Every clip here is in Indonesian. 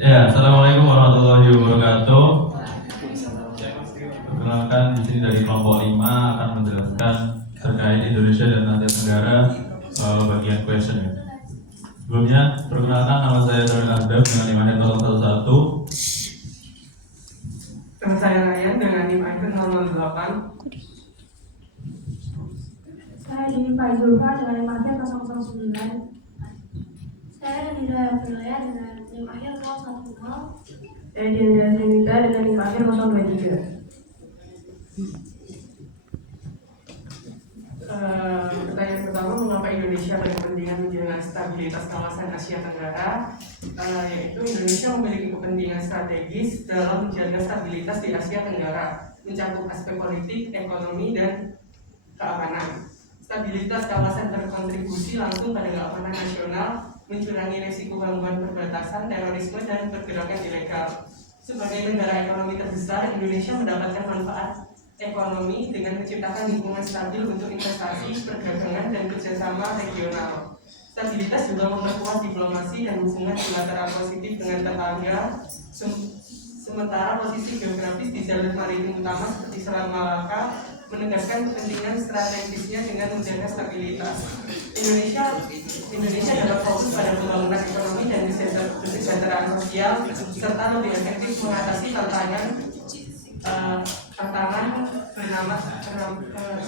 Ya, assalamualaikum warahmatullahi wabarakatuh. Perkenalkan di sini dari kelompok 5 akan menjelaskan terkait Indonesia dan Asia Tenggara bagian question ya. Sebelumnya, perkenalkan nama saya Darwin Adam dengan NIM akhir 011. Nama saya Ryan dengan NIM akhir 008. Saya Dini Pak Zulfa dengan NIM akhir 009. Saya Nidra Aprilia dengan NIM akhir 010. Saya Diandra Senita dengan NIM akhir 023. Pertanyaan pertama, mengapa Indonesia berkepentingan menjaga stabilitas kawasan Asia Tenggara? Yaitu Indonesia memiliki kepentingan strategis dalam menjaga stabilitas di Asia Tenggara, mencakup aspek politik, ekonomi, dan keamanan. Stabilitas kawasan berkontribusi langsung pada keamanan nasional, mengurangi risiko gangguan perbatasan, terorisme, dan pergerakan ilegal. Sebagai negara ekonomi terbesar, Indonesia mendapatkan manfaat ekonomi dengan menciptakan lingkungan stabil untuk investasi, perdagangan, dan kerjasama regional. Stabilitas juga memperkuat diplomasi dan hubungan bilateral positif dengan tetangga. Sementara posisi geografis di jalur maritim utama seperti Selat Malaka menegaskan kepentingan strategisnya dengan menjaga stabilitas. Indonesia dapat fokus pada pembangunan ekonomi dan kesejahteraan sosial serta lebih efektif mengatasi tantangan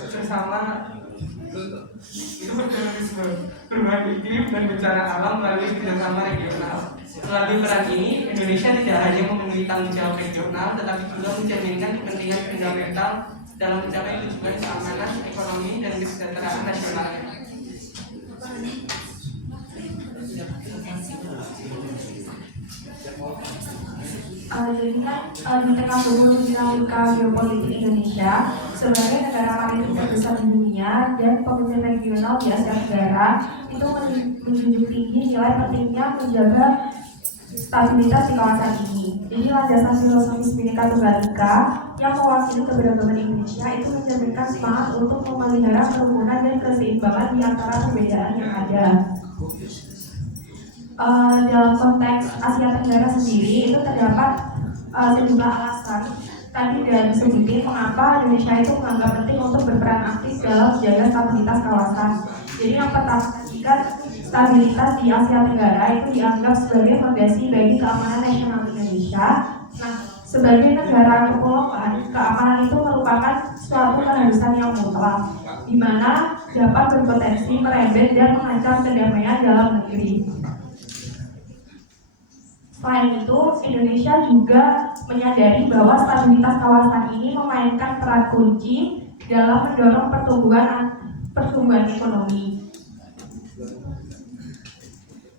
bersama itu terorisme, perubahan iklim, dan bencana alam melalui kerjasama regional. Melalui peran ini, Indonesia tidak hanya memenuhi tanggung jawab regional, tetapi juga mencerminkan kepentingan fundamental dalam mencapai tujuan keamanan, ekonomi, dan kesejahteraan nasional. Jadi di tengah berbagai dinamika geopolitik Indonesia sebagai negara maritim terbesar di dunia dan pemimpin regional di Asia Tenggara itu menjunjung tinggi nilai pentingnya menjaga stabilitas di kawasan ini. Jadi landasan filosofis Bhinneka Tunggal Ika yang mewakili keberagaman Indonesia itu mencerminkan semangat untuk memelihara kerukunan dan keseimbangan di antara perbedaan yang ada. Dalam konteks Asia Tenggara sendiri itu terdapat sejumlah alasan tadi sudah disebutin mengapa Indonesia itu menganggap penting untuk berperan aktif dalam menjaga stabilitas kawasan. Jadi yang pertama jika stabilitas di Asia Tenggara itu dianggap sebagai fondasi bagi keamanan nasional Indonesia. Nah, sebagai negara kepulauan, keamanan itu merupakan suatu keharusan yang mutlak, di mana dapat berpotensi merembet dan mengancam kedamaian dalam negeri. Selain itu, Indonesia juga menyadari bahwa stabilitas kawasan ini memainkan peran kunci dalam mendorong pertumbuhan ekonomi.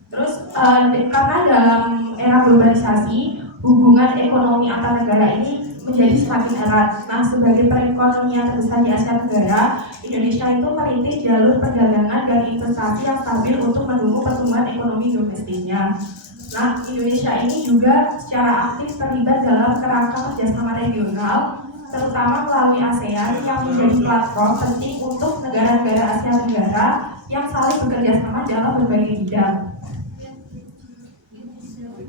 Terus, karena dalam era globalisasi, hubungan ekonomi antar negara ini menjadi semakin erat. Nah, sebagai perekonomian terbesar di Asia Tenggara, Indonesia itu merintis jalur perdagangan dan investasi yang stabil untuk mendukung pertumbuhan ekonomi domestiknya. Nah, Indonesia ini juga secara aktif terlibat dalam kerangka kerjasama regional, terutama melalui ASEAN yang menjadi platform penting untuk negara-negara Asia Tenggara yang saling bekerja sama dalam berbagai bidang.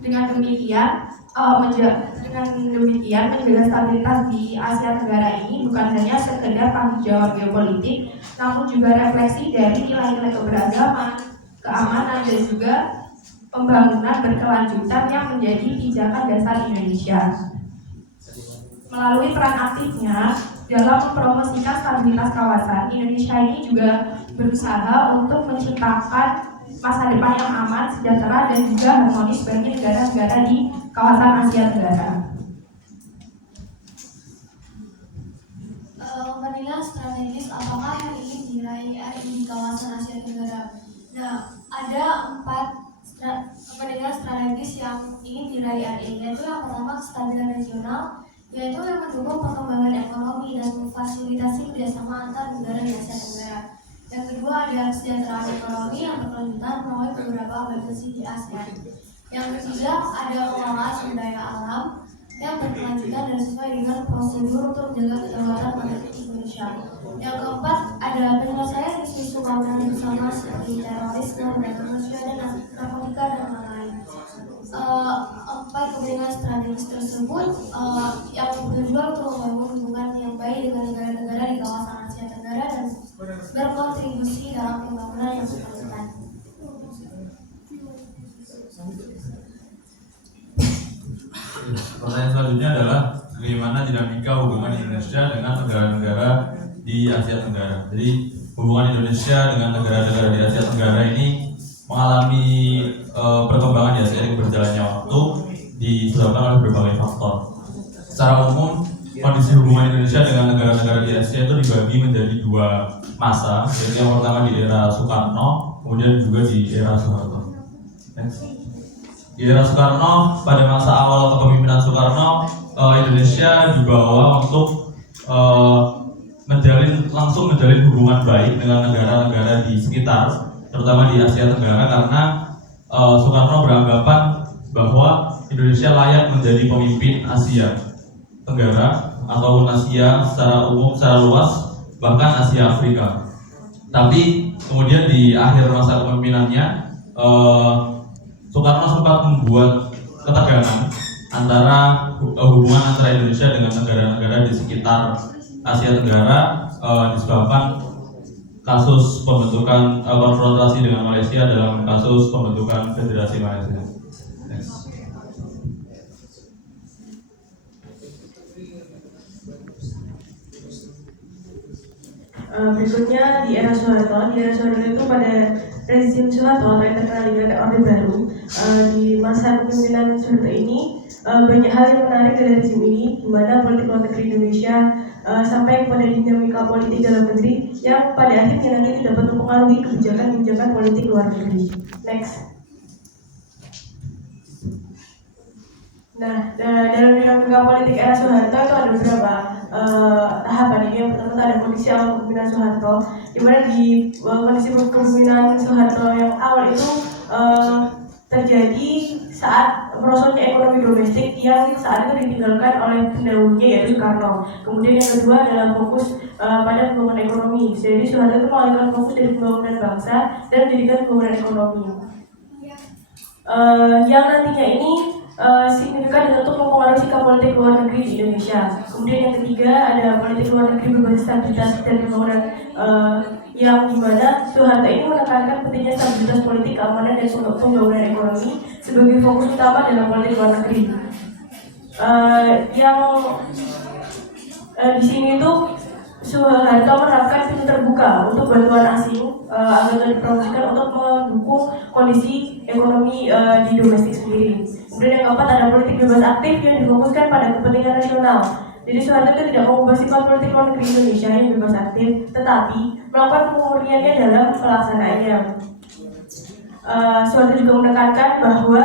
Dengan demikian, menjaga stabilitas di Asia Tenggara ini bukan hanya sekedar tanggung jawab geopolitik, namun juga refleksi dari nilai-nilai keberagaman, keamanan, dan juga pembangunan berkelanjutan yang menjadi pijakan dasar Indonesia. Melalui peran aktifnya dalam mempromosikan stabilitas kawasan, Indonesia ini juga berusaha untuk menciptakan masa depan yang aman, sejahtera, dan juga harmonis bagi negara-negara di kawasan Asia Tenggara. Menilai strategis apakah yang ingin diraih RI di kawasan Asia Tenggara? Nah, ada 4 kepentingan strategis yang ingin diraih RI, yaitu yang pertama kestabilan regional, yaitu yang mendukung perkembangan ekonomi dan memfasilitasi kerjasama antar negara di Asia Tenggara. Yang kedua adalah kesejahteraan ekonomi yang berkelanjutan melalui beberapa organisasi di ASEAN. Yang ketiga ada pengelolaan sumber daya alam yang berkelanjutan dan sesuai dengan prosedur untuk menjaga kedaulatan politik Indonesia. Yang keempat ada penyelesaian isu-isu keamanan bersama seperti terorisme, perdagangan manusia, dan narkotika dan tersebut yang bertujuan untuk membangun hubungan yang baik dengan negara-negara di kawasan Asia Tenggara dan berkontribusi dalam pembangunan yang berkelanjutan. Pertanyaan selanjutnya adalah bagaimana dinamika hubungan Indonesia dengan negara-negara di Asia Tenggara. Jadi hubungan Indonesia dengan negara-negara di Asia Tenggara ini mengalami perkembangan ya seiring berjalannya waktu disebabkan oleh berbagai faktor. Secara umum, kondisi hubungan Indonesia dengan negara-negara di Asia itu dibagi menjadi dua masa, yaitu yang pertama di era Soekarno, kemudian juga di era Soeharto. Di era Soekarno, pada masa awal kepemimpinan Soekarno, Indonesia dibawa untuk langsung menjalin hubungan baik dengan negara-negara di sekitar, terutama di Asia Tenggara, karena Soekarno beranggapan bahwa Indonesia layak menjadi pemimpin Asia Tenggara ataupun Asia secara umum, secara luas, bahkan Asia Afrika. Tapi kemudian di akhir masa kepemimpinannya, Soekarno sempat membuat ketegangan antara hubungan antara Indonesia dengan negara-negara di sekitar Asia Tenggara disebabkan kasus pembentukan konfrontasi dengan Malaysia dalam kasus pembentukan Federasi Malaysia. Next. Berikutnya di era Soeharto. Di era Soeharto itu pada rezim Soeharto atau yang terkenal dengan Orde Baru, di masa kepemimpinan Soeharto ini banyak hal yang menarik dari rezim ini, di mana politik luar negeri Indonesia sampai kepada dinamika politik dalam negeri yang pada akhirnya nanti dapat mempengaruhi kebijakan-kebijakan politik luar negeri. Next. Nah, dalam dinamika politik era Soeharto itu ada beberapa tahapan. Ini yang pertama ada kondisi awal kepemimpinan Soeharto, di mana di kondisi kepemimpinan Soeharto yang awal itu terjadi saat merosotnya ekonomi domestik yang saat itu ditinggalkan oleh pendahulunya yaitu Soekarno. Kemudian yang kedua adalah fokus pada pembangunan ekonomi. Jadi Soeharto itu mengalihkan fokus dari pembangunan bangsa dan menjadikan pembangunan ekonomi. Yang nantinya ini signifikan untuk mempengaruhi sikap politik luar negeri di Indonesia. Kemudian yang ketiga ada politik luar negeri berbasis stabilitas dan pembangunan yang dimana Soeharto ini menekankan pentingnya stabilitas politik, keamanan dan pembangunan ekonomi sebagai fokus utama dalam politik luar negeri. Di sini itu Soeharto menerapkan pintu terbuka untuk bantuan asing agar dipromosikan untuk mendukung kondisi ekonomi di domestik sendiri. Kemudian yang keempat ada politik bebas aktif yang difokuskan pada kepentingan nasional. Jadi Soeharto itu tidak mengubah sifat politik luar negeri Indonesia yang bebas aktif, tetapi melakukan pemurniannya dalam pelaksanaannya. Soeharto juga menekankan bahwa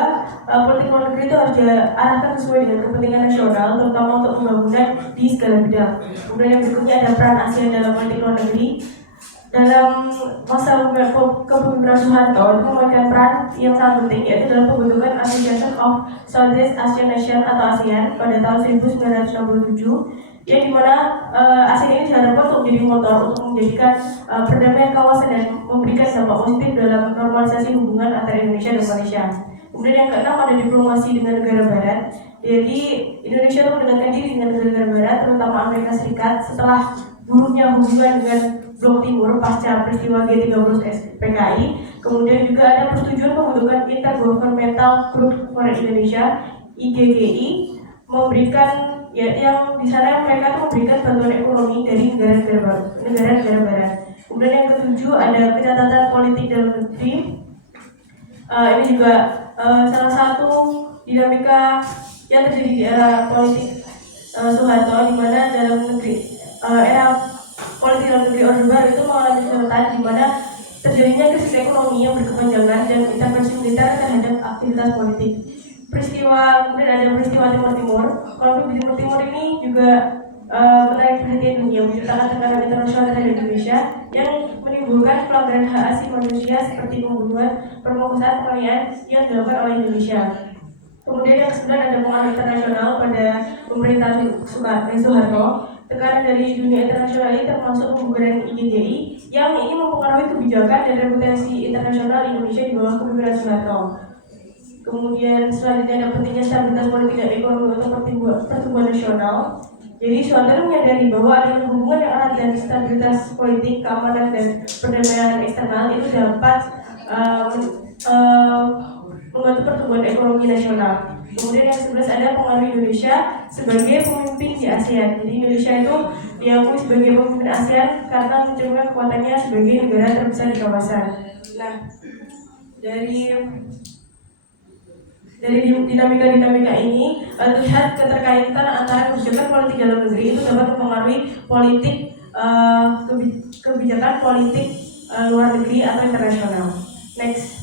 politik luar negeri itu harus diarahkan sesuai dengan kepentingan nasional, terutama untuk pembangunan di segala bidang. Kemudian yang berikutnya ada peran ASEAN dalam politik luar negeri. Dalam masa kepemimpinan Soeharto itu memainkan peran yang sangat penting, yaitu dalam pembentukan Association of Southeast Asian Nations atau ASEAN pada tahun 1967, yang dimana ASEAN ini diharapkan untuk menjadi motor untuk menjadikan perdamaian kawasan dan memberikan dampak positif dalam normalisasi hubungan antara Indonesia dan Malaysia. Kemudian yang keenam ada diplomasi dengan negara barat. Jadi Indonesia itu mendekatkan diri dengan negara barat, terutama Amerika Serikat, setelah buruknya hubungan dengan Blok Timur pasca peristiwa G30 PKI. Kemudian juga ada persetujuan pembentukan Intergovernmental Group for Indonesia (IGGI) memberikan yang di sana mereka tuh memberikan bantuan ekonomi dari negara-negara barat. Kemudian yang ketujuh ada catatan politik dalam negeri. Ini juga salah satu dinamika yang terjadi di era politik Soeharto, di mana dalam negeri era politik dalam negeri Orde Baru itu mengalami kesulitan, di mana terjadinya krisis ekonomi yang berkepanjangan dan intervensi militer terhadap aktivitas politik. Kemudian ada peristiwa Timur Timur. Konflik di Timur Timur ini juga menarik perhatian dunia, menciptakan tekanan internasional terhadap Indonesia yang menimbulkan pelanggaran hak asasi manusia seperti pembunuhan, perkosaan, penganiayaan yang dilakukan oleh Indonesia. Kemudian yang kesembilan ada pengaruh internasional pada pemerintah Soeharto. Tekanan dari dunia internasional ini termasuk pembubaran IGGI yang ini mempengaruhi kebijakan dan reputasi internasional Indonesia di bawah kepemimpinan Soeharto. Kemudian selanjutnya ada pentingnya stabilitas politik dan ekonomi untuk pertumbuhan nasional. Jadi Suharto menyadari bahwa adanya hubungan yang erat dan stabilitas politik, keamanan dan perdamaian eksternal itu dapat membantu pertumbuhan ekonomi nasional. Kemudian yang 11 ada pengaruh Indonesia sebagai pemimpin di ASEAN. Jadi Indonesia itu diakui sebagai pemimpin ASEAN karena menunjukkan kekuatannya sebagai negara terbesar di kawasan. Nah, dari dinamika ini terlihat keterkaitan antara kebijakan politik dalam negeri itu dapat mempengaruhi kebijakan politik luar negeri atau internasional. Next.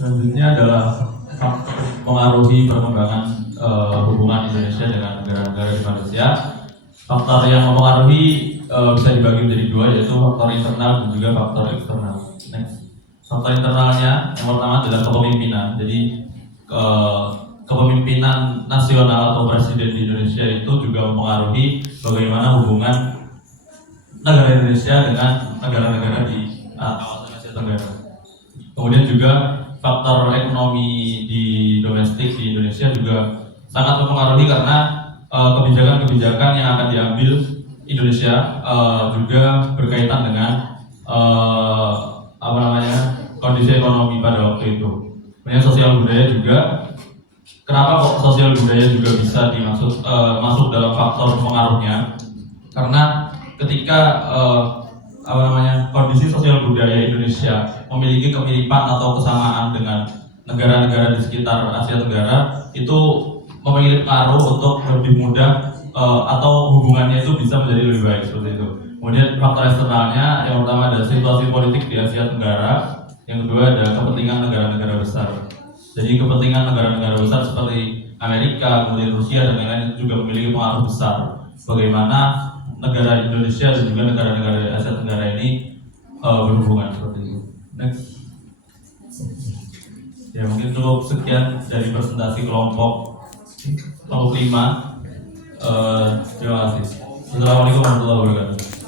Selanjutnya adalah mengaruhi perkembangan hubungan Indonesia dengan negara-negara di Malaysia. Faktor yang mempengaruhi bisa dibagi menjadi dua, yaitu faktor internal dan juga faktor eksternal. Next. Faktor internalnya yang pertama adalah kepemimpinan. Jadi kepemimpinan nasional atau presiden di Indonesia itu juga mempengaruhi bagaimana hubungan negara Indonesia dengan negara-negara di kawasan Asia Tenggara. Kemudian juga faktor ekonomi di domestik di Indonesia juga sangat mempengaruhi karena kebijakan-kebijakan yang akan diambil Indonesia juga berkaitan dengan kondisi ekonomi pada waktu itu. Kemudian sosial budaya juga. Kenapa kok sosial budaya juga bisa masuk dalam faktor pengaruhnya? Karena ketika kondisi sosial budaya Indonesia memiliki kemiripan atau kesamaan dengan negara-negara di sekitar Asia Tenggara, itu memiliki pengaruh untuk lebih mudah atau hubungannya itu bisa menjadi lebih baik seperti itu. Kemudian faktor eksternalnya yang pertama ada situasi politik di Asia Tenggara, yang kedua ada kepentingan negara-negara besar. Jadi kepentingan negara-negara besar seperti Amerika, kemudian Rusia dan lain-lain juga memiliki pengaruh besar bagaimana negara Indonesia dan juga negara-negara Asia Tenggara ini berhubungan seperti itu. Next. Ya mungkin cukup sekian dari presentasi kelompok 5. Terima kasih. Assalamualaikum warahmatullahi wabarakatuh.